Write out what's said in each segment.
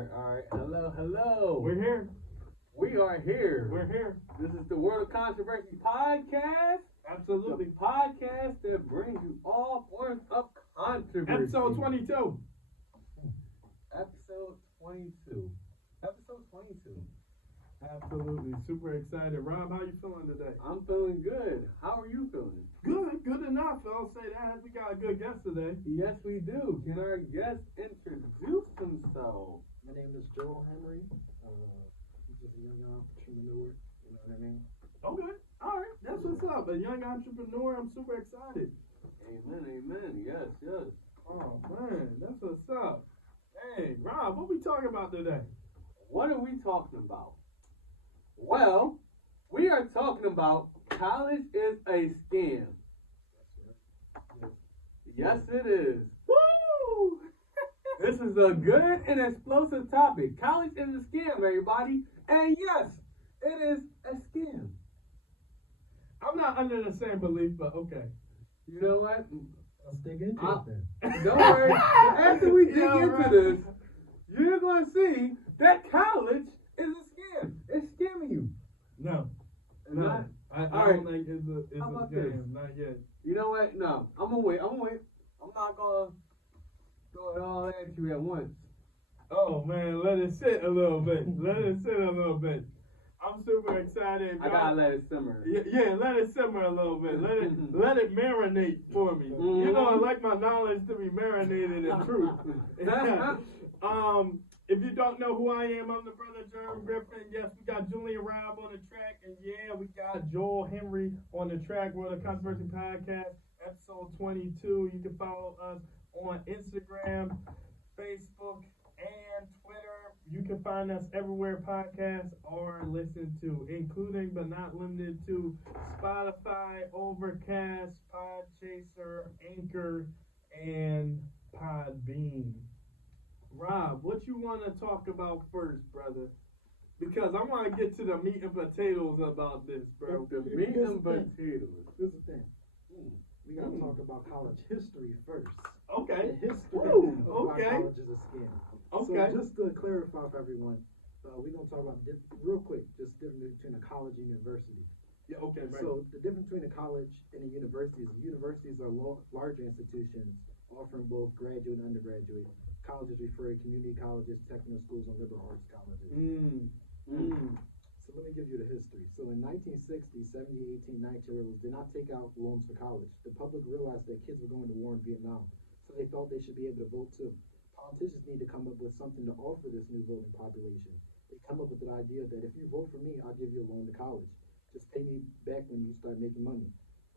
All right. Hello. We're here. We are here. We're here. This is the World of Controversy podcast. Absolutely. The podcast that brings you all forms of controversy. Episode 22. Episode 22. Episode 22. Absolutely. Super excited. Rob, how you feeling today? I'm feeling good. How are you feeling? Good enough. I'll say that. We got a good guest today. Yes, we do. Can our guest introduce himself? My name is Joel Henry. I'm just a young entrepreneur. You know what I mean? Okay. All right. That's what's up. A young entrepreneur. I'm super excited. Amen. Yes. Oh, man. That's what's up. Hey, Rob, what we talking about today? What are we talking about? Well, we are talking about college is a scam. Yes, it is. Woo! This is a good and explosive topic. College is a scam, everybody. And yes, it is a scam. I'm not under the same belief, but okay. You know what? Let's dig into it then. Don't worry. After we dig into right. this, you're going to see that college is a scam. It's scamming you. No. Not, I all don't right. think it's a How about scam. this? Not yet. You know what? No. I'm going to wait. I'm not going to throw it all at you at once. Oh, man, let it sit a little bit. I'm super excited. I got to let it simmer. Yeah, let it simmer a little bit. Let it marinate for me. Mm-hmm. You know, I like my knowledge to be marinated in truth. If you don't know who I am, I'm the brother Germ Griffin. Yes, we got Julian Rob on the track, and yeah, we got Joel Henry on the track. We're the Controversy Podcast, episode 22. You can follow us on Instagram, Facebook, and Twitter. You can find us everywhere podcasts are listened to, including but not limited to Spotify, Overcast, Podchaser, Anchor, and Podbean. Rob, what you want to talk about first, brother? Because I want to get to the meat and potatoes about this, bro. The meat and potatoes. Here's the thing. We got to talk about college history first. Okay. The history Ooh, of okay. why college is a scam. Okay. So just to clarify for everyone, we're going to talk about, real quick, just the difference between a college and university. Yeah, okay, right. So the difference between a college and a university is universities are larger institutions offering both graduate and undergraduate. Colleges refer to community colleges, technical schools, and liberal arts colleges. So let me give you the history. So in 1960, 70, 18, 19 did not take out loans for college. The public realized that kids were going to war in Vietnam, so they thought they should be able to vote too. Politicians need to come up with something to offer this new voting population. They come up with the idea that if you vote for me, I'll give you a loan to college. Just pay me back when you start making money.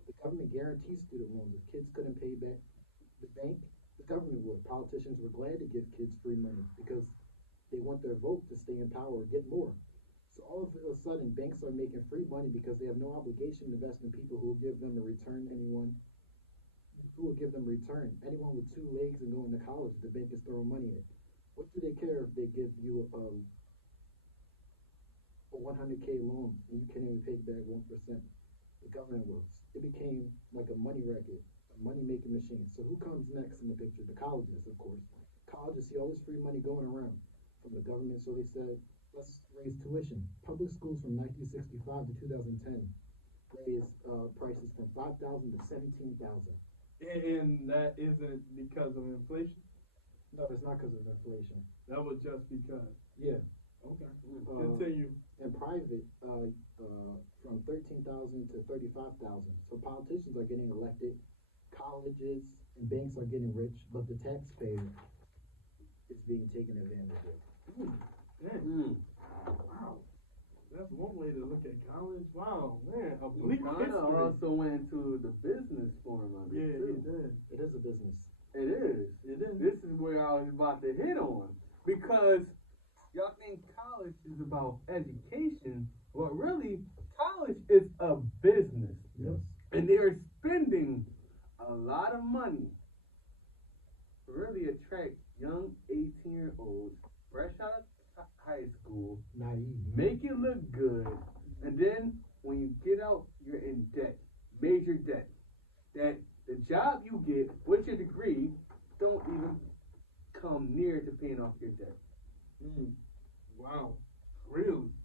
The government guarantees student loans. If kids couldn't pay back the bank, the government would. Politicians were glad to give kids free money because they want their vote to stay in power or get more. So all of a sudden, banks are making free money because they have no obligation to invest in people who will give them a return. Anyone with two legs and going to college, the bank is throwing money at. What do they care if they give you a 100K loan and you can't even pay back 1%? The government will. It became like a money racket, a money-making machine. So who comes next in the picture? The colleges, of course. Colleges see all this free money going around from the government, so they said, let's raise tuition. Public schools from 1965 to 2010 raised prices from $5,000 to $17,000. And that isn't because of inflation? No, it's not because of inflation. That was just because. Yeah. Okay. Continue. And private, from 13,000 to 35,000. So politicians are getting elected, colleges and banks are getting rich, but the taxpayer is being taken advantage of. Wow. That's one way to look at college. Wow, man. A bleak Kind history. of also went into the business form of it, Yeah, too. it did. It is a business. It is. This is where I was about to hit on. Because y'all think college is about education, but really, college is a business. Yes. And they're spending a lot of money to really attract young 18-year-olds fresh out of high school, Naive. make it look good, and then when you get out, you're in debt, major debt. That the job you get with your degree don't even come near to paying off your debt. Wow. Really?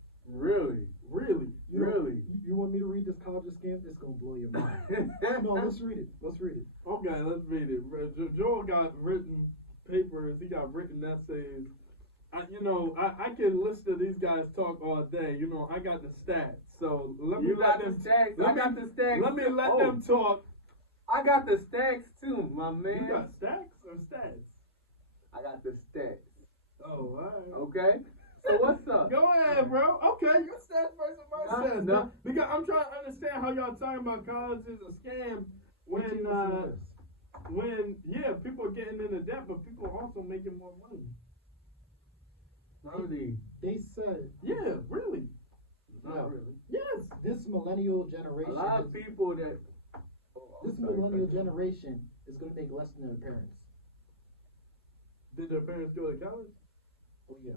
You want me to read this college scam? It's gonna blow your mind. No, let's read it. Okay, let's read it. Joel got written papers. He got written essays. I can listen to these guys talk all day. I got the stats. So let me let them. I got the stacks. Let me let them talk. I got the stacks too, my man. You got stacks or stats? I got the stacks. Oh, all right. Okay. So what's up? Go ahead, bro. Okay, you stats versus my stats. No. Because I'm trying to understand how y'all talking about college is a scam when people are getting into debt, but people are also making more money. Really? They said, Yeah, really. Not really. Yes. this millennial generation. A lot of people that. This millennial generation is going to make less than their parents. Did their parents go to college? Oh yeah.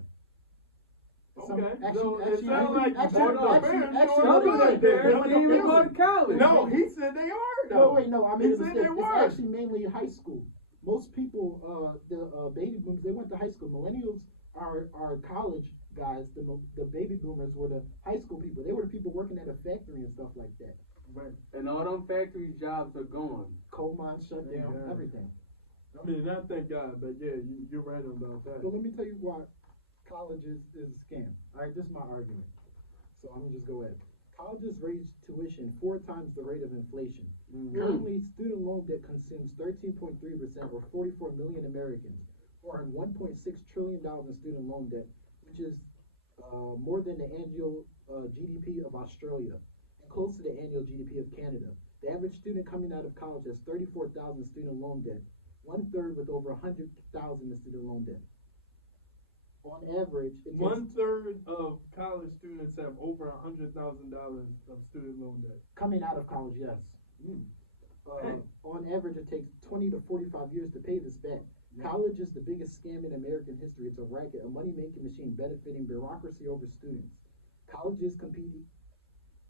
Okay. Actually, it sounds like actually, both our actually, parents actually, going to Some of their college. parents didn't even go to college. No, he said they are. No, though. wait, no, I He made a said mistake. they It's were. actually mainly high school. Most people, the baby boomers, they went to high school. Millennials are college guys. The baby boomers were the high school people. They were the people working at a factory and stuff like that. Right. And all them factory jobs are gone. Coal mines shut Thank down, God. everything. I mean, not thank God, but yeah, you're right about that. So let me tell you why college is a scam. All right, this is my argument. So I'm gonna just go ahead. Colleges raise tuition 4 times the rate of inflation. Currently, student loan debt consumes 13.3% or 44 million Americans, or $1.6 trillion in student loan debt, which is more than the annual GDP of Australia and close to the annual GDP of Canada. The average student coming out of college has 34,000 student loan debt, 1/3 with over 100,000 in student loan debt. On average, it takes 1/3 of college students have over $100,000 of student loan debt. coming out of college, yes. On average, it takes 20 to 45 years to pay this back. Yeah. College is the biggest scam in American history. It's a racket, a money-making machine benefiting bureaucracy over students. Colleges compete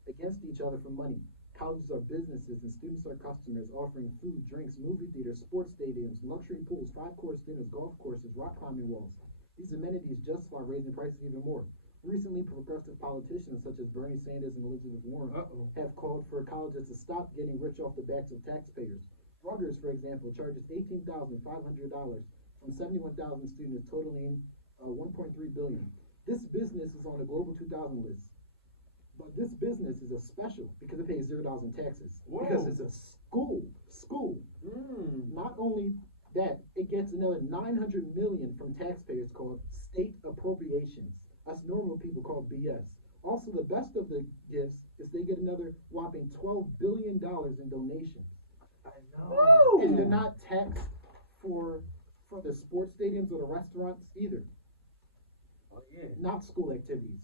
against each other for money. Colleges are businesses and students are customers, offering food, drinks, movie theaters, sports stadiums, luxury pools, 5-course dinners, golf courses, rock climbing walls. These amenities justify raising prices even more. Recently, progressive politicians such as Bernie Sanders and Elizabeth Warren have called for colleges to stop getting rich off the backs of taxpayers. Rutgers, for example, charges $18,500 from 71,000 students, totaling $1.3 billion. This business is on the Global 2000 list. But this business is a special because it pays $0 in taxes. Whoa. Because it's a school. Not only that, it gets another $900 million from taxpayers called state appropriations. Us normal people call BS. Also, the best of the gifts is they get another whopping $12 billion in donations. I know. Woo! And they're not taxed for the sports stadiums or the restaurants either. Oh yeah. Not school activities,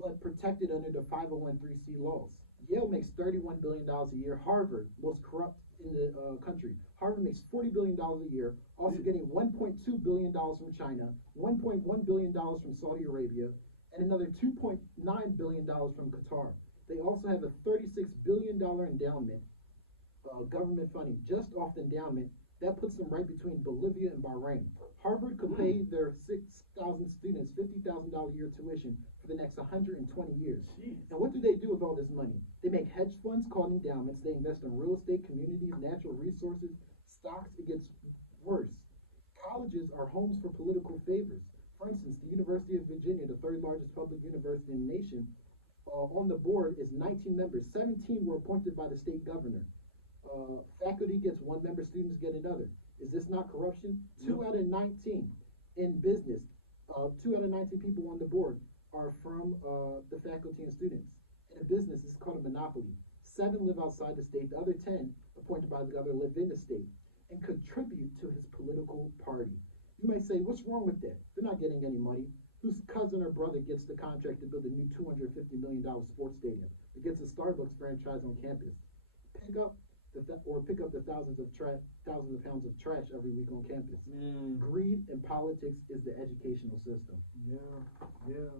but protected under the 501(c)(3) laws. Yale makes $31 billion a year. Harvard, most corrupt in the country. Harvard makes $40 billion a year, also getting $1.2 billion from China, $1.1 billion from Saudi Arabia, and another $2.9 billion from Qatar. They also have a $36 billion endowment, government funding, just off the endowment. That puts them right between Bolivia and Bahrain. Harvard could pay their 6,000 students $50,000 a year tuition for the next 120 years. Jeez. And what do they do with all this money? They make hedge funds called endowments. They invest in real estate, communities, natural resources, stocks. It gets worse. Colleges are homes for political favors. For instance, the University of Virginia, the 3rd largest public university in the nation, on the board is 19 members. 17 were appointed by the state governor. Faculty gets 1 member, students get another. Is this not corruption? 2 out of 19 in business. 2 out of 19 people on the board are from the faculty and students. In a business, it's called a monopoly. 7 live outside the state. The other 10, appointed by the governor, live in the state and contribute to his political party. You may say, what's wrong with that? They're not getting any money. Whose cousin or brother gets the contract to build a new $250 million sports stadium? It gets a Starbucks franchise on campus. Pick up the thousands of pounds of trash every week on campus. Greed and politics is the educational system. Yeah.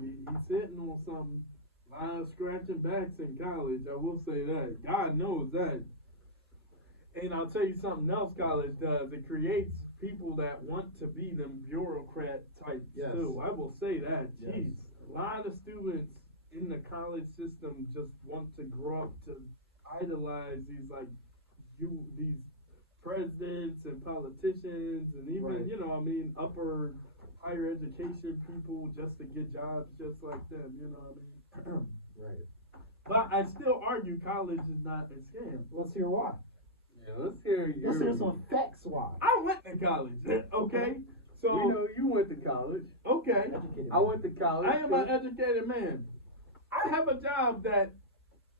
He's sitting on something. A lot of scratching backs in college, I will say that. God knows that. And I'll tell you something else college does. It creates people that want to be them bureaucrat types Yes. too. I will say that. Yes. Jeez, a lot of students in the college system just want to grow up to idolize these presidents and politicians and even Right. upper higher education people just to get jobs just like them. Right. But I still argue college is not a scam. Let's hear why. Yeah, let's hear some facts why. I went to college, okay? So we know you went to college. okay, Educated. I went to college. I am an educated man. I have a job that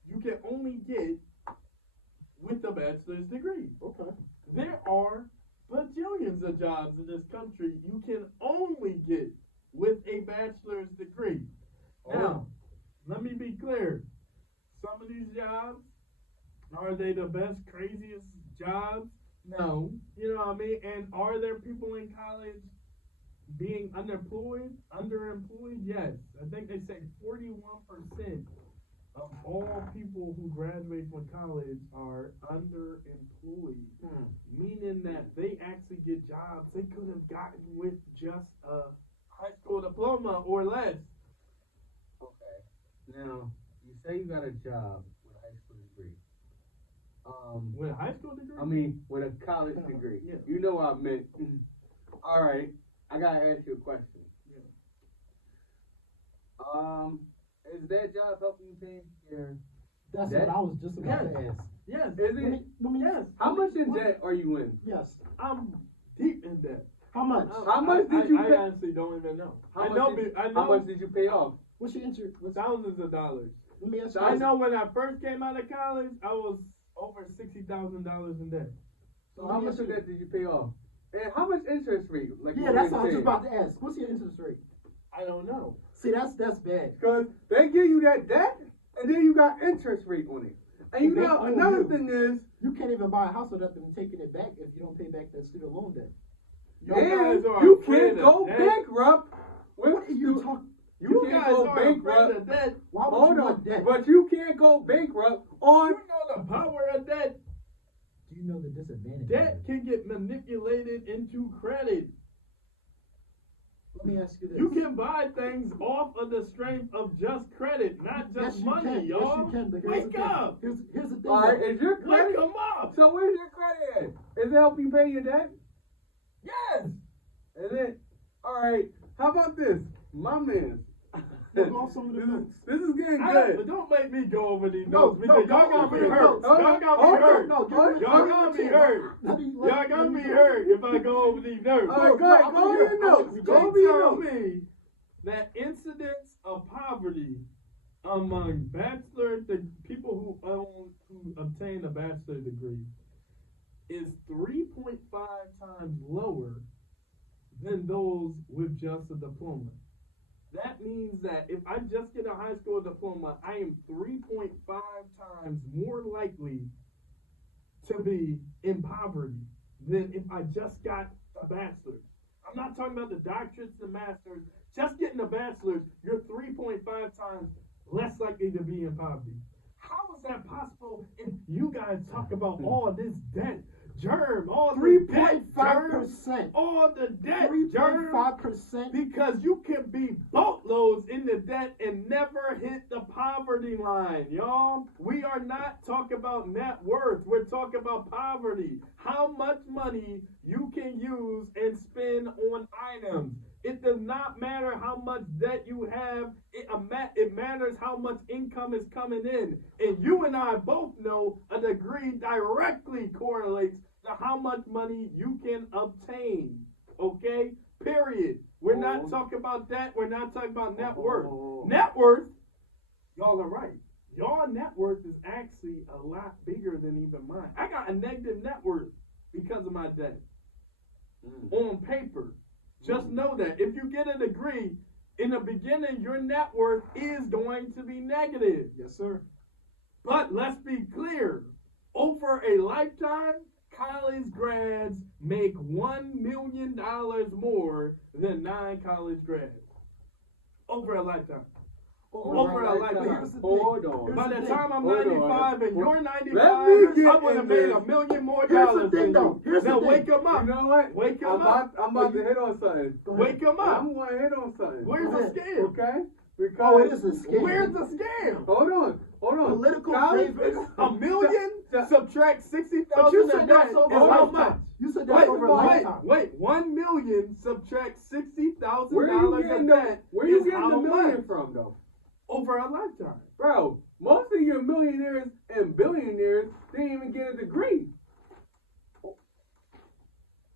you can only get with a bachelor's degree. Okay. There are bajillions of jobs in this country you can only get with a bachelor's degree. Now, let me be clear. Some of these jobs, are they the best, craziest jobs? No. You know what I mean? And are there people in college being underemployed? Yes. I think they say 41% of all people who graduate from college are underemployed. Meaning that they actually get jobs they could have gotten with just a high school diploma or less. Okay. Now, you say you got a job with a high school degree. With a high school degree? I mean, with a college degree. Yeah. You know what I meant. All right. I gotta ask you a question. Is that job helping you pay your That's debt? what I was just about to ask. Yes. Is it? Yes. How much in debt are you in? Yes. I'm deep in debt. How much? How much did you pay? I honestly don't even know. How I know much did you pay off? What's your interest? thousands of dollars. Let me ask you. I know when I first came out of college, I was over $60,000 in debt. So how much of that did you pay off? And how much interest rate? Like Yeah, that's what I was just about to ask. What's your interest rate? I don't know. See, that's bad. Because they give you that debt, and then you got interest rate on it. And you know, another thing is, You can't even buy a house without them taking it back if you don't pay back that student loan debt. and you can't go bankrupt. What are you talking? You You can't guys go are afraid bankrupt. of debt. Why would Hold you on, want debt? but you can't go bankrupt on. You know the power of debt. Do you know the disadvantage? Debt can get manipulated into credit. Let me ask you this. You can buy things off of the strength of just credit, not just Yes, you money, can. y'all. Yes, you can. But here's Wake the thing. up. Here's the thing. All right, is your Wake credit? 'em up. So where's your credit at? Is it helping you pay your debt? Yes. Is it? All right. How about this, my man? We'll go off some of the notes. This is getting But good. don't make me go over these No, notes because no, y'all got me no, hurt. no, Y'all got me no, hurt. No, Y'all got me hurt. Y'all got me hurt if I go over these notes. All right, go ahead. Go over your notes. Go over your Tell notes. me that incidence of poverty among people who obtain a bachelor degree is 3.5 times lower than those with just a diploma. That means that if I just get a high school diploma, I am 3.5 times more likely to be in poverty than if I just got a bachelor's. I'm not talking about the doctorates and masters. Just getting a bachelor's, you're 3.5 times less likely to be in poverty. How is that possible if you guys talk about all this debt? Germ, all the debt, Germ, 3.5%. all the debt, Germ, 3.5%. because you can be boatloads in the debt and never hit the poverty line, y'all. We are not talking about net worth. We're talking about poverty. How much money you can use and spend on items. It does not matter how much debt you have. It matters how much income is coming in. And you and I both know a degree directly correlates to how much money you can obtain. Okay? Period. We're not talking about that. We're not talking about net worth. Net worth, y'all are right. Y'all net worth is actually a lot bigger than even mine. I got a negative net worth because of my debt. On paper. Just know that if you get a degree, in the beginning, your net worth is going to be negative. Yes, sir. But let's be clear. Over a lifetime, college grads make $1 million more than non-college grads. Over a lifetime. over a lifetime. Hold on. By the time I'm Hold on. 95 and you're Let 95, me I get would have in made this. $1 million more Here's the dollars thing, than though. you. Here's the Now thing. wake him up. You know what? Wake him I'm up. about to hit on something. Wake him up. I'm going to hit on something. Where's the scam? Okay? Because Oh, it is a scam. Where's the scam? Hold on. Political College favors. $1 million subtract But 60,000 you a said day that's is over a how much? lifetime. You said that's over a lifetime. Wait, 1 million subtract $60,000 where you a getting day. where you is getting how the million much? from, though? Over a lifetime. Bro, most of your millionaires and billionaires didn't even get a degree.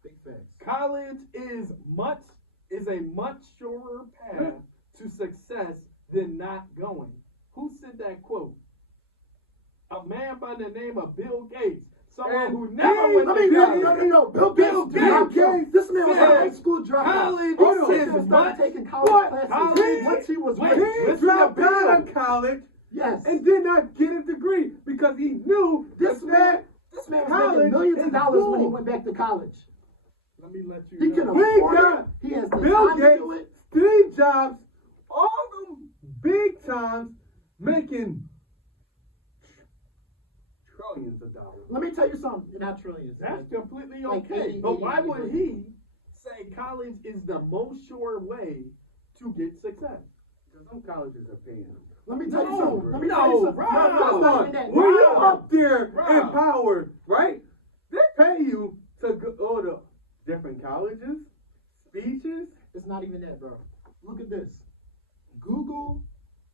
Big facts. College is a much surer path to success than not going. Who said that quote? A man by the name of Bill Gates. Someone who never went to college. No. Bill Gates did not count. This man was a high school dropout. College He is started much. taking college classes College- once he was Wait, rich. He listen dropped to Bill. out of college Yes. and did not get a degree because he knew This that man was making college millions is of dollars when he bull. went back to college. Let me let you He know. can We afford got it. He has the Bill time to Gates, do it. Steve Jobs, all them big times making trillions of dollars. Let me tell you something. Not trillions. That's completely Like okay. 80, But why 80, would he say college is the most sure way to get success? Because some colleges are paying them. Let me tell you No, something. Let me no, tell you something. Rob. No, it's Come not on, even that. when you Rob. up there in Rob. power, right? They pay you to go to different colleges, speeches. It's not even that, bro. Look at this. Google,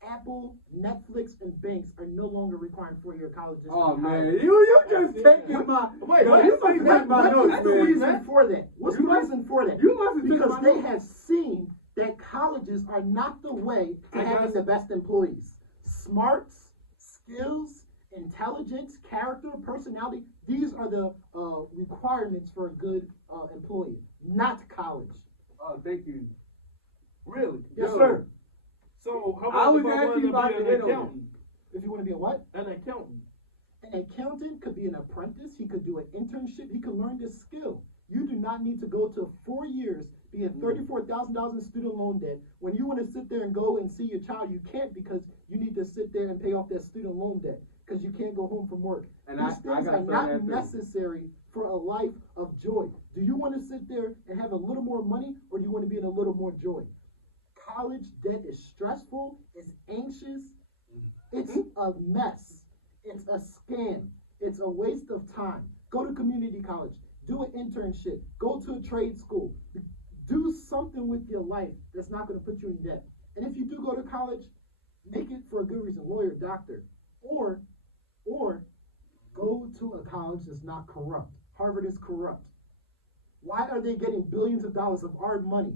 Apple, Netflix, and banks are no longer requiring 4-year colleges. Oh man, you just taking my. Wait, Yo, wait, you must wait, take my notes, What's the man. reason for that? What's You the must- reason for that? You must have taken Because my they notes. have seen that colleges are not the way to I having guess- the best employees. Smarts, skills, intelligence, character, personality, these are the requirements for a good employee, not college. Oh, thank you. Really? Yes, Yo. sir. So how I about was if I actually wanted about to to be hit an on accountant? If you want to be a what? An accountant. An accountant could be an apprentice. He could do an internship. He could learn this skill. You do not need to go to 4 years, be at $34,000 in student loan debt. When you want to sit there and go and see your child, you can't because you need to sit there and pay off that student loan debt because you can't go home from work. And These I things got are some not of that too. necessary for a life of joy. Do you want to sit there and have a little more money or do you want to be in a little more joy? College debt is stressful, it's anxious, it's a mess, it's a scam, it's a waste of time. Go to community college, do an internship, go to a trade school, do something with your life that's not going to put you in debt. And if you do go to college, make it for a good reason, lawyer, doctor, or go to a college that's not corrupt. Harvard is corrupt. Why are they getting billions of dollars of our money?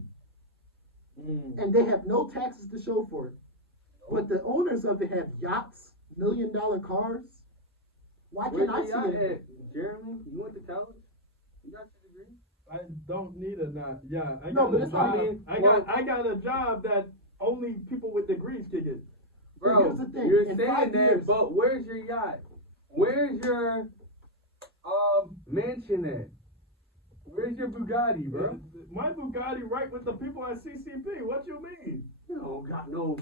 And they have no taxes to show for it. But the owners of it have yachts, $1 million cars. Why can't I see it? Jeremy, you went to college? You got your degree? I don't need a not. Yeah, I No, got but a it's job. not- I got a job that only people with degrees can get. But Bro, here's the thing, you're in saying 5 that, years- but where's your yacht? Where's your mansion at? Where's your Bugatti, bro? My Bugatti right with the people at CCP. What you mean? You don't got no.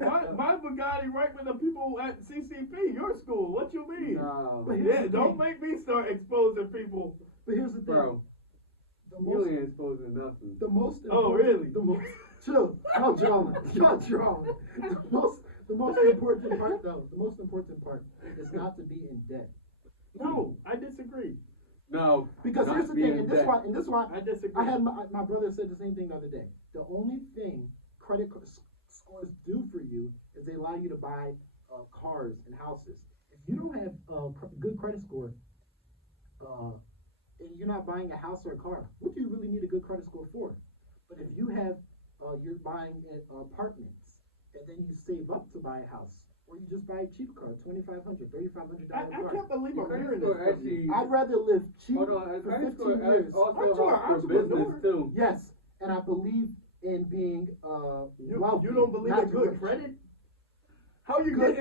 My Bugatti right with the people at CCP, your school. What you mean? No. But here's Yeah, the don't thing. make me start exposing people. But here's the thing. Bro, The you most, ain't exposing nothing. the most Oh, important- really? The most, chill. Y'all drawing. Y'all drawing. The most important part, though, the most important part is not to be in debt. No, I disagree. No. Because not here's the being thing, and this debt. why, I disagree. I had my brother said the same thing the other day. The only thing credit scores do for you is they allow you to buy cars and houses. If you don't have a good credit score, and you're not buying a house or a car, what do you really need a good credit score for? But if you have, you're buying apartments, and then you save up to buy a house, or you just buy a cheap car, $2,500, $3,500 I car. can't believe I'm Credit hearing score this from you. actually. I'd rather live cheap Hold on, for credit 15 score years. also Aren't you an helps for entrepreneur? business too. Yes, and I believe in being wealthy. You don't believe not in good rich. credit? How you Good.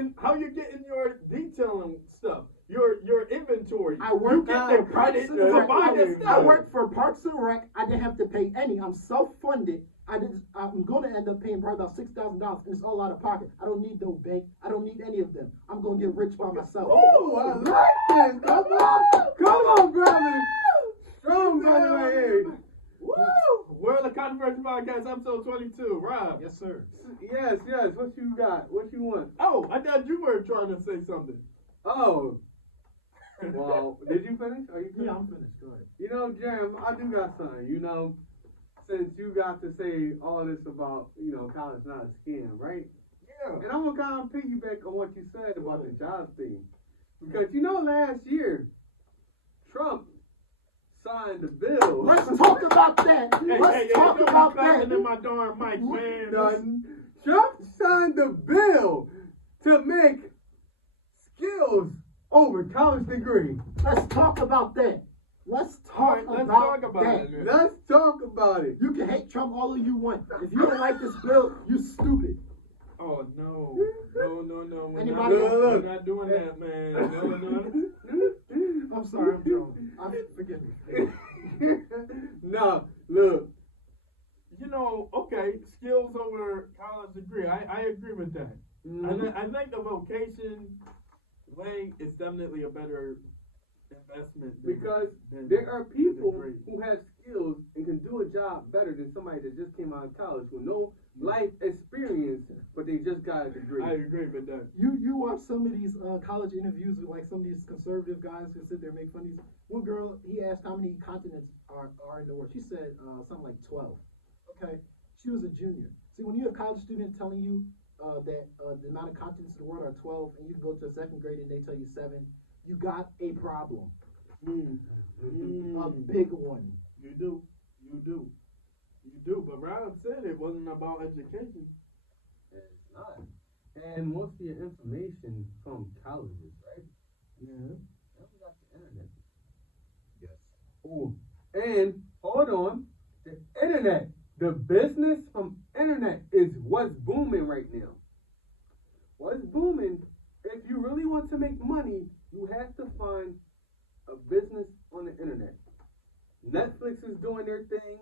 getting your detailing stuff? Your inventory. I work you get for the Parks credit and to Rec. buy this I stuff. work for Parks and Rec. I didn't have to pay any. I'm self-funded. I'm going to end up paying probably about $6,000, and it's all out of pocket. I don't need no bank. I don't need any of them. I'm going to get rich by myself. Oh, I like this. Come on, brother. Strong brother right here. Woo! World of Controversy Podcast, episode 22. Rob. Yes, sir. Yes. What you got? What you want? Oh, I thought you were trying to say something. Oh. Well, did you finish? Are you finished? Yeah, I'm finished. Go ahead. You know, Jerem, I do got something. You know, since you got to say all this about, you know, college not a scam, right? Yeah. And I'm going to kind of piggyback on what you said about the job thing. Because, you know, last year, Trump signed the bill. Let's talk about that. Let's talk about that. In my darn mic, man. Trump signed the bill to make skills over college degree. Let's talk about that. Let's talk about it. Let's talk about it. You can hate Trump all you want. If you don't like this bill, you stupid. Oh, no. We're Anybody we're not doing that, man. No. I'm sorry, I'm trolling. Forgive me. No, look. You know, okay, skills over college degree. I agree with that. Mm-hmm. I think the vocation way is definitely a better investment because there are people who have skills and can do a job better than somebody that just came out of college with no life experience, but they just got a degree. I agree with that. You watch some of these college interviews with like some of these conservative guys who sit there and make fun of these. One girl, he asked how many continents are in the world. She said something like 12. Okay, she was a junior. See, when you have college students telling you that the amount of continents in the world are 12, and you can go to a second grade and they tell you 7, you got a problem. A big one. You do. But Rob said it wasn't about education. It's not. And most of your information from colleges, right? Yeah. And we got the internet. Yes. Oh, and hold on. The internet. The business from internet is what's booming right now. What's booming, if you really want to make money, you have to find a business on the internet. Netflix is doing their thing.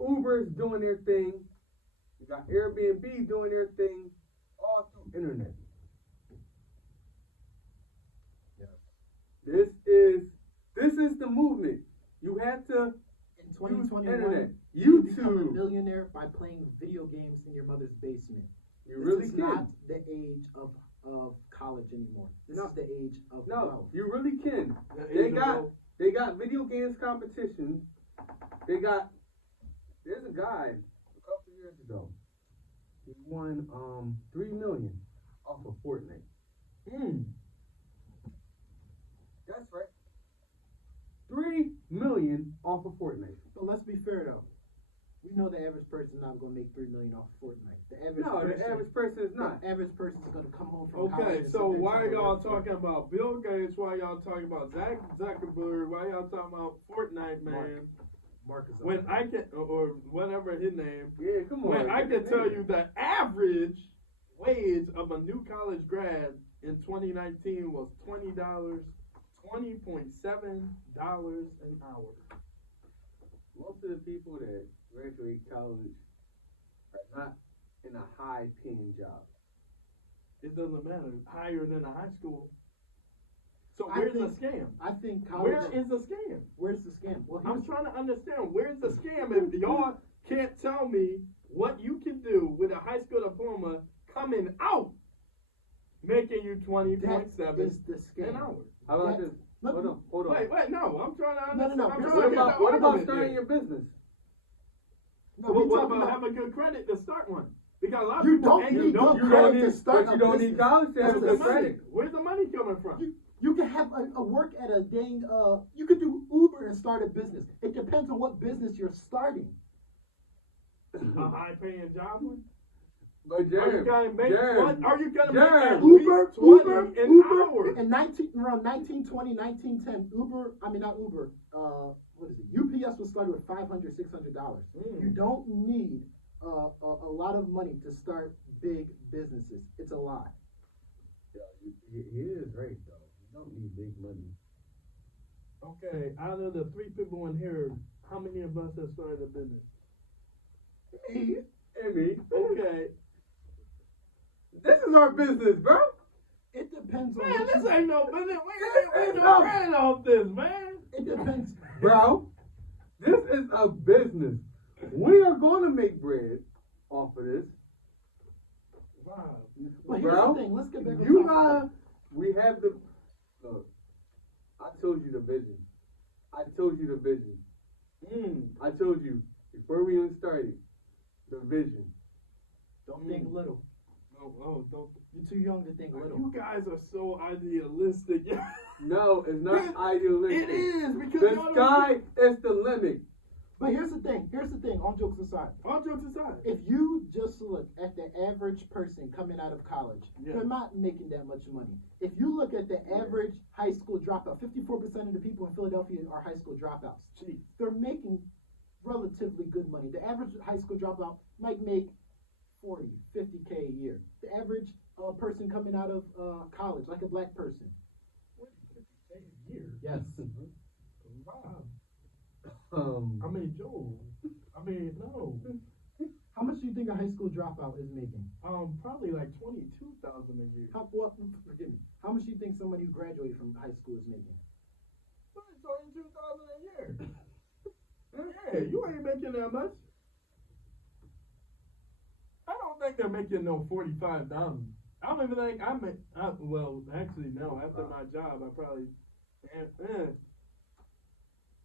Uber is doing their thing. You got Airbnb doing their thing. All through internet. This is the movement. You have to in 2021 internet. You become a YouTube. millionaire by playing video games in your mother's basement. You really This is can. not the age of college anymore. This is the age of wealth. You really can. They got video games competitions. There's a guy a couple of years ago. He won $3 million off of Fortnite. That's right. $3 million off of Fortnite. But let's be fair though. We know the average person is not going to make $3 million off Fortnite. The average person is not. The average person is going to come home from college. Okay, and so sit there why are and y'all tell talking about Bill Gates? Why y'all talking about Zuckerberg? Why y'all talking about Fortnite, man? Mark is When I can, or whatever his name. Yeah, come on. When I can tell you the average wage of a new college grad in 2019 was $20, $20.7 an hour. Most of the people that graduate college are not in a high-paying job. It doesn't matter. Higher than a high school. So where's the scam? I think college. Where is the scam? Where's the scam? Well, I'm trying to understand where's the scam if y'all can't tell me what you can do with a high school diploma coming out making you 20.7 an hour. How about this? Hold on. Wait, no, I'm trying to understand. No. What about starting your business? No, what about having good credit to start one? Because a lot of you people don't need good credit to start. But you don't need college to have good credit. Where's the money coming from? You can have a work at a dang, you could do Uber and start a business. It depends on what business you're starting. A high-paying job one? But Germ, are you gonna make Uber an hour? In around 1920, 1910, what is it? UPS was started with $500, $600. You don't need a lot of money to start big businesses. It's a lie. Yeah, he is right though. You don't need big money. Okay, out of the 3 people in here, how many of us have started a business? Me? Amy. Okay. This is our business, bro. It depends on Man, what this you, ain't no business. We ain't no brand off this, man. it depends. Bro, this is a business. We are going to make bread off of this. Wow. But here's Bro, the thing. Let's get back on you topic. gotta, we have the, look, I told you the vision. I told you the vision. I told you, before we even started, the vision. Don't think little. Oh, don't. You're too young to think little. You guys are so idealistic. No, it's not idealistic. It is, because The y'all sky don't- is the limit. But here's the thing. All jokes aside. All jokes aside. If you just look at the average person coming out of college, Yeah. they're not making that much money. If you look at the average high school dropout, 54% of the people in Philadelphia are high school dropouts. Gee. They're making relatively good money. The average high school dropout might make 40, 50K a year. The average person coming out of college, like a black person. What? 50K a year? Yes. Wow. Joel. No. How much do you think a high school dropout is making? Probably like 22,000 a year. Forgive me. How much do you think somebody who graduated from high school is making? 22,000 a year. Yeah, you ain't making that much. I don't think they're making no 45,000. I don't even think well, actually, no. After my job, I probably.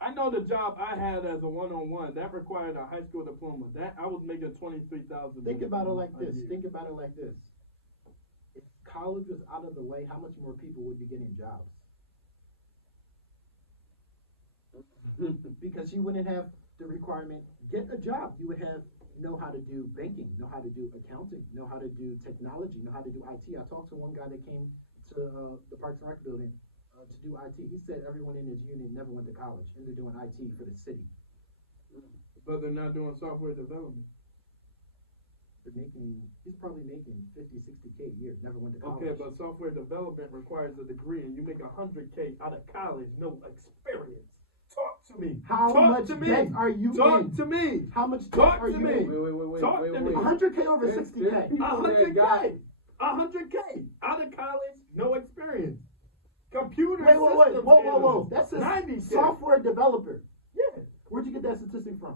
I know the job I had as a one-on-one that required a high school diploma. That I was making 23,000. Think about it like this. a year. Think about it like this. If college was out of the way, how much more people would be getting jobs? Because you wouldn't have the requirement, get a job. You would have know how to do banking, know how to do accounting, know how to do technology, know how to do IT. I talked to one guy that came to the Parks and Rec building to do IT. He said everyone in his union never went to college, and they're doing IT for the city. But they're not doing software development. He's probably making 50, 60K a year, never went to college. Okay, but software development requires a degree, and you make 100K out of college, no experience. Talk to me. How Talk much to me. debt are you Talk in? to me. How much debt Talk are to you me. in? Wait. Talk to me. 100K over 60K. 100K. 100K out of college, no experience. Computer systems. Whoa. That's a 90K. software developer. Yeah. Where'd you get that statistic from?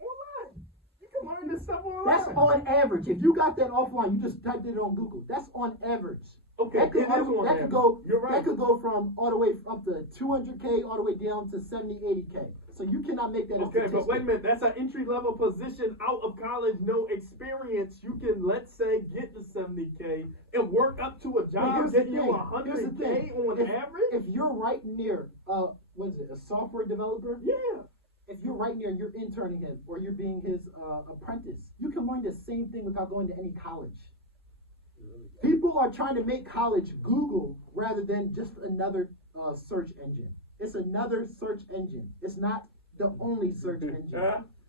Online. You can learn this stuff online. That's on average. If you got that offline, you just typed it on Google. That's on average. Okay, That could, it is on that average. could go. You're right. That could go from all the way up to 200K, all the way down to 70, 80K. So you cannot make that. Okay, a but wait a minute. That's an entry level position out of college, no experience. You can, let's say, get the 70K and work up to a job getting you 100K on average. If you're right near, what is it, a software developer? Yeah. If you're right near, you're interning him or you're being his apprentice. You can learn the same thing without going to any college. People are trying to make college Google rather than just another search engine. It's another search engine. It's not the only search engine.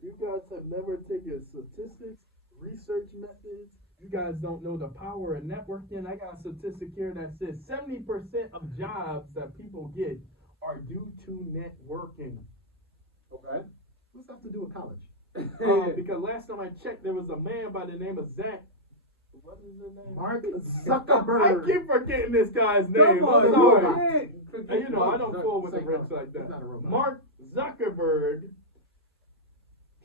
You guys have never taken statistics, research methods. You guys don't know the power of networking. I got a statistic here that says 70% of jobs that people get are due to networking. Okay. What's that have to do with college? Because last time I checked, there was a man by the name of Zach. What is his name? Mark I Zuckerberg. keep forgetting this guy's name. Come on, I'm robot. sorry. And you know, I don't fool with the rich like He's that. not a robot. Mark Zuckerberg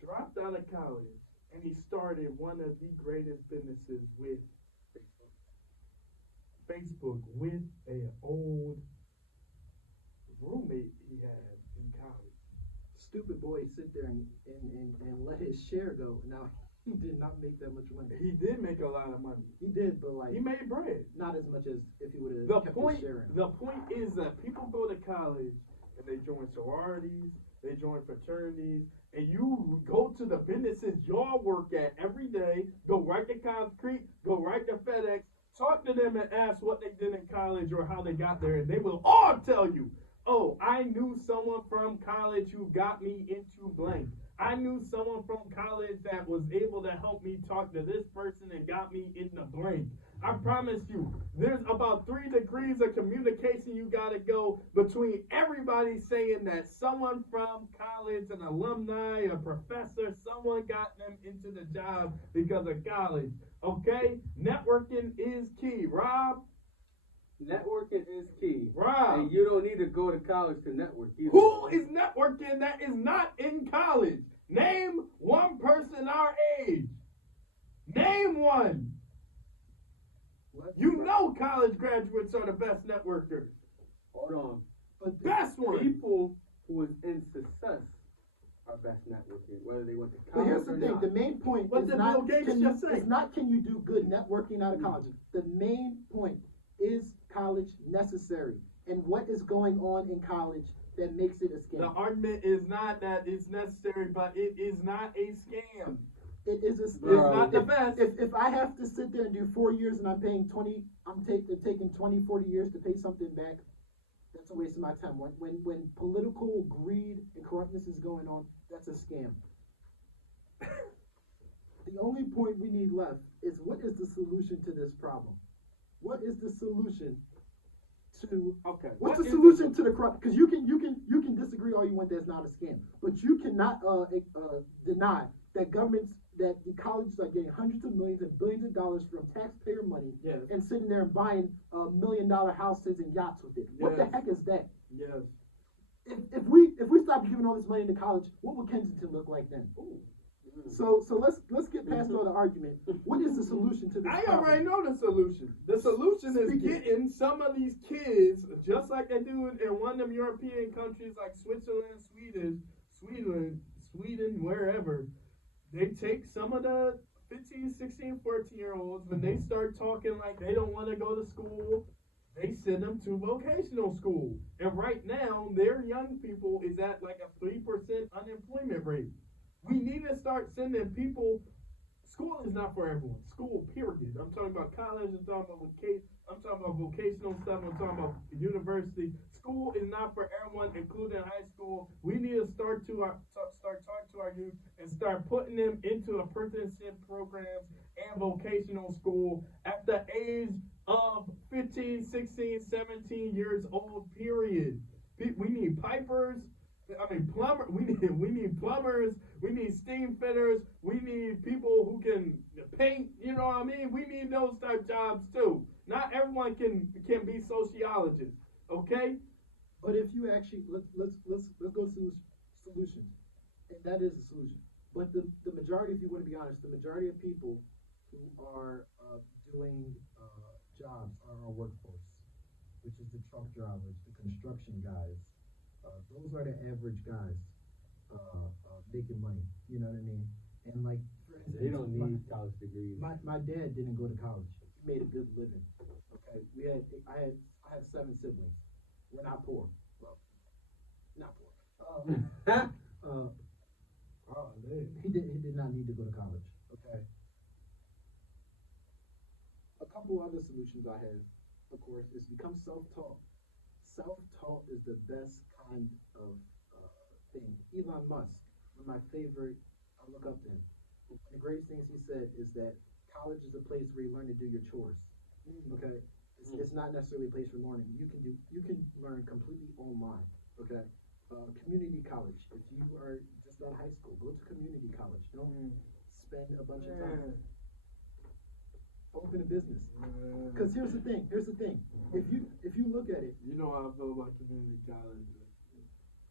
dropped out of college and he started one of the greatest businesses with Facebook with an old roommate he had in college. Stupid boy sit there and let his share go. Now, he did not make that much money. He did make a lot of money. He did, but like He made bread. not as much as if he would have The kept point, his sharing. the point is that people go to college and they join sororities, they join fraternities, and you go to the businesses y'all work at every day, go right to Concrete, go right to FedEx, talk to them and ask what they did in college or how they got there, and they will all tell you, oh, I knew someone from college who got me into blank. I knew someone from college that was able to help me talk to this person and got me in the blank. I promise you, there's about 3 degrees of communication you gotta go between everybody saying that someone from college, an alumni, a professor, someone got them into the job because of college. Okay? Networking is key. Rob? Networking is key. Rob? And you don't need to go to college to network either. Who is networking that is not in college? Name one person our age. Name one. You know college graduates are the best networkers. Hold on. But best one. People who is in success are best networking, whether they went to But college here's the or thing: not. the main point What is did not Bill Gates can you, just say? it's not can you do good networking out of college. The main point is college necessary, and what is going on in college that makes it a The scam? argument is not that it's necessary, but it is not a scam. It is a It's scam. not the best. If I have to sit there and do 4 years and I'm paying 20, I'm taking 20, 40 years to pay something back. That's a waste of my time. When political greed and corruptness is going on, that's a scam. The only point we need left is what is the solution to this problem? What is the solution to Okay. what's What the is solution to the corrupt? Because you can disagree all you want. That's not a scam, but you cannot deny that that the colleges are getting hundreds of millions and billions of dollars from taxpayer money, Yes. and sitting there and buying $1 million houses and yachts with it. What the Yes. heck is that? Yes. If we stopped giving all this money to college, what would Kensington look like then? So let's get past all the argument. What is the solution to this I problem? already know the solution. The solution is Speak it. getting some of these kids, just like they do in one of them European countries like Switzerland, Sweden, wherever. They take some of the 15, 16, 14-year-olds, when they start talking like they don't want to go to school, they send them to vocational school. And right now, their young people is at like a 3% unemployment rate. We need to start sending people. School is not for everyone. School, period. I'm talking about college. I'm talking about vocational stuff. I'm talking about university. School is not for everyone, including high school. We need to start talking to our youth and start putting them into apprenticeship programs and vocational school at the age of 15, 16, 17 years old. Period. We need pipers. Plumber. We need plumbers. We need steam fitters. We need people who can paint. You know what I mean? We need those type jobs too. Not everyone can be sociologists. Okay? But if you actually let's go to solutions, and that is a solution. But the majority, if you want to be honest, the majority of people who are doing jobs are our workforce, which is the truck drivers, the construction guys. Those are the average guys making money. You know what I mean? And like, for instance, They don't need college degrees. My dad didn't go to college. He made a good living. Okay, I had 7 siblings. We're not poor. Well, not poor. He did not need to go to college. Okay. A couple other solutions I have, of course, is become self-taught. Self-taught is the best kind of thing. Elon Musk, one of my favorite, I look up to him. One of the greatest things he said is that college is a place where you learn to do your chores. Okay? It's not necessarily a place for learning. You can learn completely online. Okay? Community college. If you are just out of high school, go to community college. Don't spend a bunch of time. Open a business. Because here's the thing. If you look at it, You know how I feel about community college.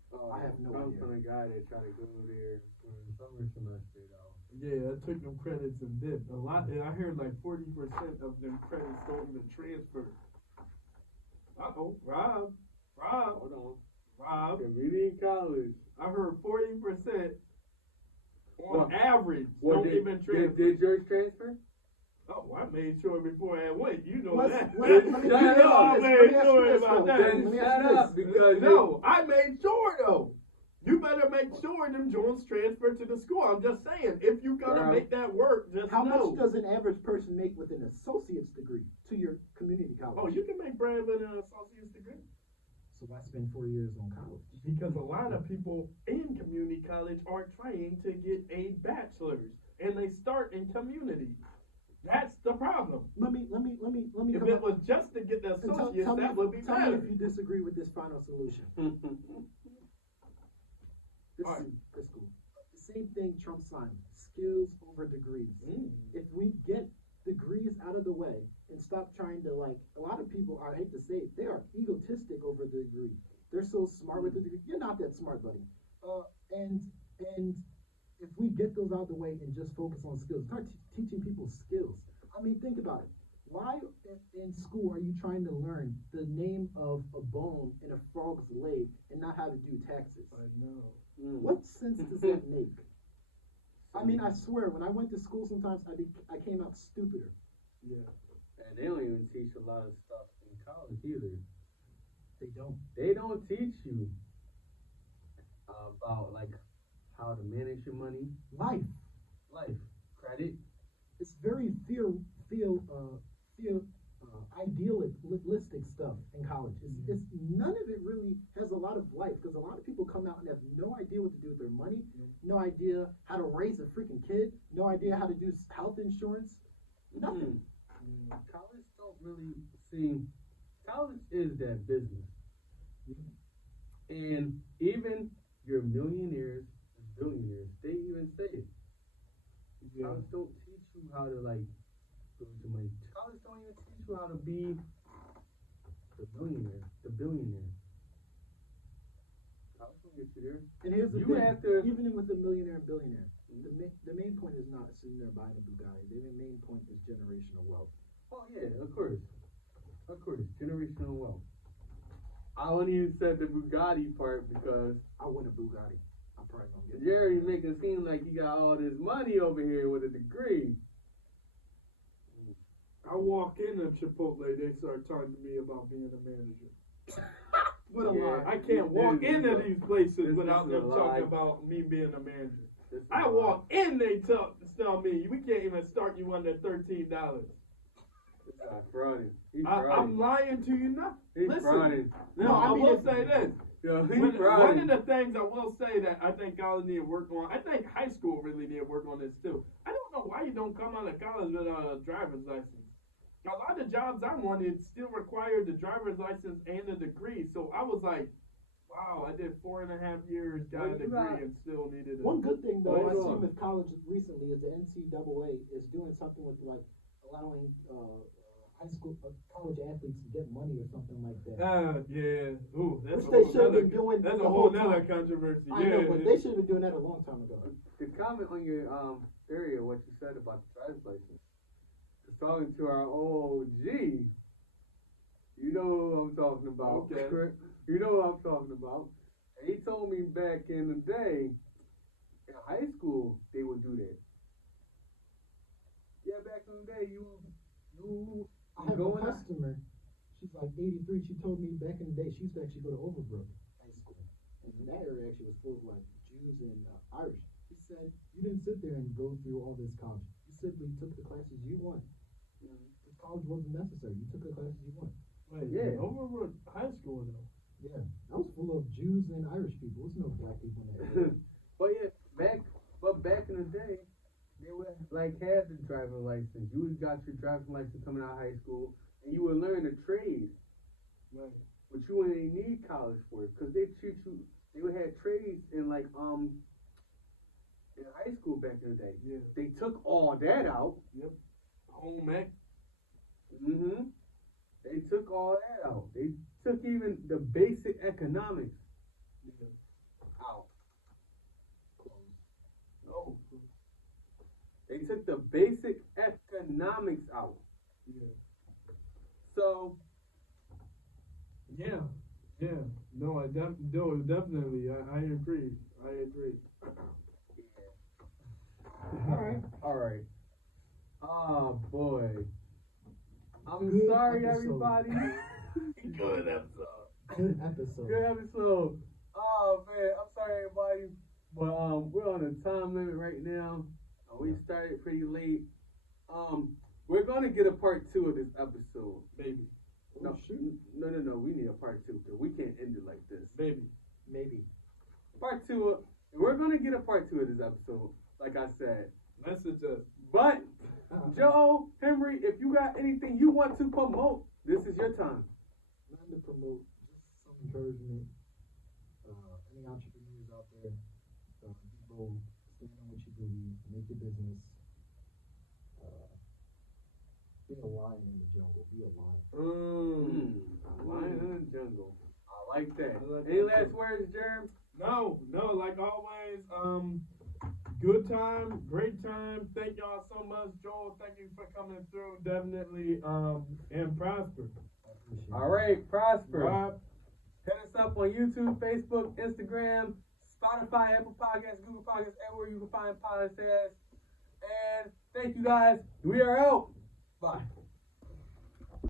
I have no I'm idea. from a guy that tried to go there for the summer semester though. Yeah, I took them credits and dipped. A lot, and I heard like 40% of them credits don't even transfer. Rob. Hold on. Rob. Community college. I heard 40% on What? average What don't even transfer. did yours transfer? Oh, I made sure before I went. You know Let's- that. let me- Shut let me up. ask I you made this, sure let me ask you about this, that. though. Let me Shut ask you up, this. because No, I made sure though. You better make sure them Jones transfer to the school. I'm just saying, if you gonna Right. make that work, just How know. much does an average person make with an associate's degree to your community college? Oh, you can make bread with an associate's degree. So why spend 4 years on college? Because a lot of people in community college are trying to get a bachelor's, and they start in community. That's the problem. Let me. If come it up- was just to get the and associates, tell that me, would be tell me better. if you disagree with this final solution. This All right. is cool. The same thing Trump signed: skills over degrees. If we get degrees out of the way and stop trying to like, a lot of people, I hate to say it, they are egotistic over the degree. They're so smart with the degree. You're not that smart, buddy. And if we get those out of the way and just focus on skills, start teaching people skills. I mean, think about it. Why in school are you trying to learn the name of a bone in a frog's leg and not how to do taxes? I know. What sense does that make? I mean, I swear, when I went to school, sometimes I came out stupider. Yeah. And they don't even teach a lot of stuff in college either. They don't. They don't teach you about like how to manage your money, Life. credit. It's very idealistic stuff in college. It's none of it really has a lot of life, because a lot of people come out and have no idea what to do with their money, no idea how to raise a freaking kid, no idea how to do health insurance, nothing. College don't really see. College is that business, and even your millionaires and billionaires, they even say it. College don't teach you how to like build your money. College don't even teach you how to be the millionaire, the billionaire. College don't get you there. And here's the You thing, have to- even with the millionaire and billionaire, the main point is not sitting there buying a Bugatti. The main point is generational wealth. Oh yeah, of course, generational wealth. I wouldn't even said the Bugatti part because I want a Bugatti. I'm probably gonna get it. Jerry make it seem like he got all this money over here with a degree. I walk into Chipotle, they start talking to me about being a manager. What a Yeah. lie. I can't walk into these places this without is a them talking lie. about me being a manager. This is I a walk in, they tell me we can't even start you under $13. This guy fronting. He's I'm fronting. lying to you now. He's Listen, fronting. no, I will say this. Yo, he's One of fronting. the things I will say that I think college need to work on, I think high school really need to work on this too. I don't know why you don't come out of college without a driver's license. A lot of jobs I wanted still required the driver's license and a degree. So I was like, wow, I did 4.5 years, got Well, a you degree, got- and still needed a. One good thing though Hold I've on. seen with college recently is the NCAA is doing something with like allowing college athletes to get money or something like that. Yeah. Ooh, that's Which a they whole should have nother. been doing That's the a whole whole nother time. controversy. I know, but they should have been doing that a long time ago. To comment on your theory of what you said about the driver's license, I was talking to our old G. You know who I'm talking about. Okay. You know what I'm talking about. And he told me back in the day, in high school, they would do that. Yeah, back in the day, you I have a going out. customer, she's like 83, she told me back in the day she used to actually go to Overbrook High School. And that area actually was full of like Jews and Irish. He said, you didn't sit there and go through all this college. You simply took the classes you want. The college wasn't necessary. You took the classes you want. Wait, Yeah. Over high school though. Yeah, that was full of Jews and Irish people. There's no black people in that area. But yeah, back in the day, they would like have the driving license. You got your driving license coming out of high school, and you would learn a trade. Right. But you wouldn't even need college for it, because they treat you. They would have trades in like in high school back in the day. Yeah. They took all that out. Yep. Home ec. They took all that out. They took even the basic economics Yeah. out. Oh. They took the basic economics out. Yeah. So Yeah. Yeah. No, definitely. I agree. All right. Oh boy. I'm Good sorry, episode. everybody. Good episode. Good episode. Good episode. Oh man, I'm sorry, everybody. But we're on a time limit right now. We started pretty late. We're gonna get a part 2 of this episode. Maybe. No, no. We need a part 2 because we can't end it like this. Maybe. Part 2. We're gonna get a part 2 of this episode. Like I said, Message us. But Joe, Henry, if you got anything you want to promote, this is your time. Nothing to promote, just some encouragement. Any entrepreneurs out there, be bold, stand on what you believe, make your business. Be a lion in the jungle. Be a lion. A lion in the jungle. I like that. Any last words, Germ? No, like always, good time, great time. Thank y'all so much. Joel, thank you for coming through. Definitely, and prosper. All right, prosper. Rob. Hit us up on YouTube, Facebook, Instagram, Spotify, Apple Podcasts, Google Podcasts, everywhere you can find podcasts. And thank you guys. We are out. Bye.